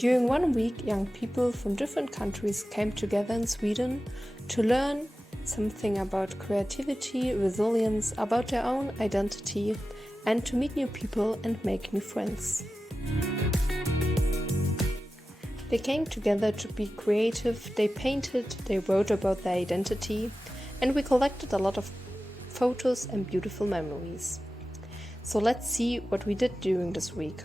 During 1 week, young people from different countries came together in Sweden to learn something about creativity, resilience, about their own identity, and to meet new people and make new friends. They came together to be creative, they painted, they wrote about their identity, and we collected a lot of photos and beautiful memories. So let's see what we did during this week.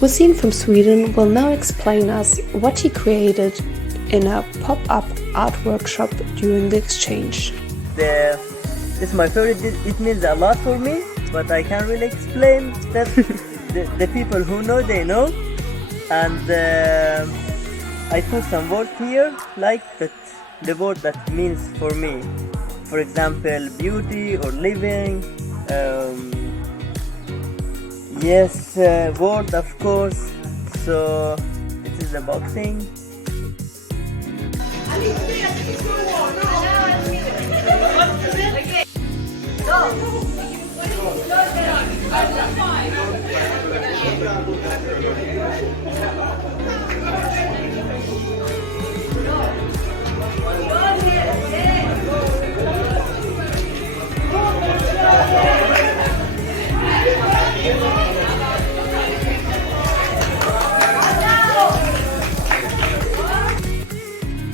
Hussein from Sweden will now explain us what he created in a pop-up art workshop during the exchange. It's my favorite. It means a lot for me, but I can't really explain that. the people who know, they know. And I put some word here, like that, the word that means for me. For example, beauty or living. Yes, word, of course. So this is the boxing.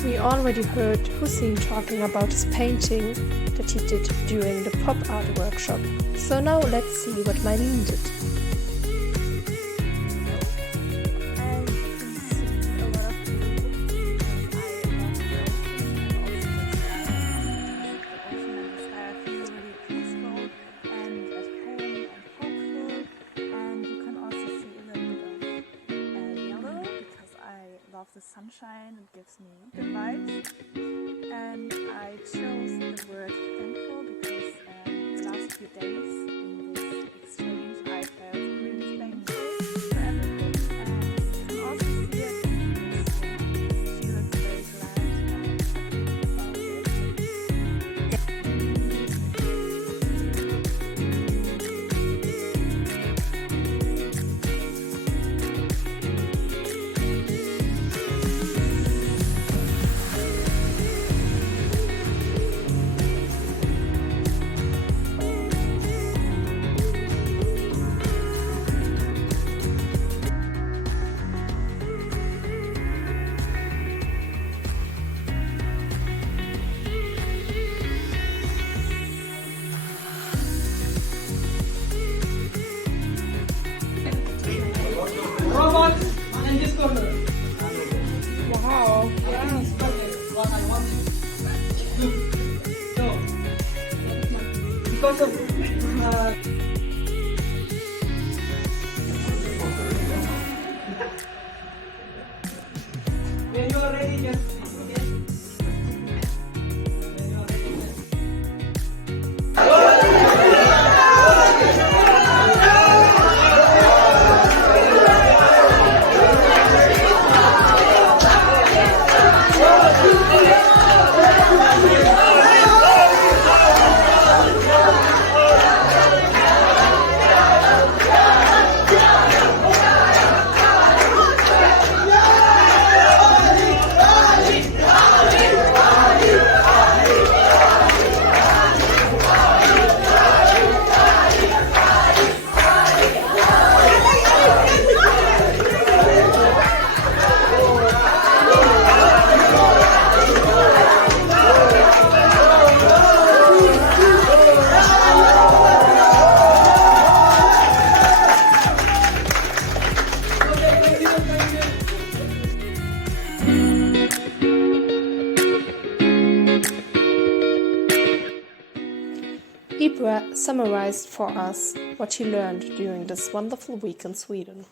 We already heard Hussein talking about his painting that he did during the pop art workshop. So now let's see what Mylene did. The sunshine, it gives me good vibes, and I chose the word thankful because the last few days in this exchange I felt really thankful for everything, and you can also see it in this. She looks very glad and happy about Wow! Because of when you are ready, just okay. When you are ready, Ibra summarized for us what he learned during this wonderful week in Sweden.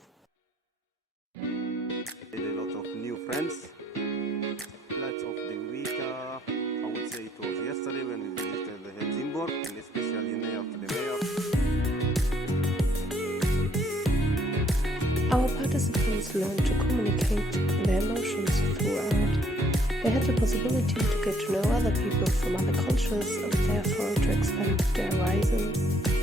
Made a lot of new friends. Lots of the week, I would say it was yesterday when we visited the Helsingborg, and especially mayor to the mayor. Our participants learned to communicate their their emotions through art. They had the possibility to get to know other people from other cultures and therefore to expand their horizons.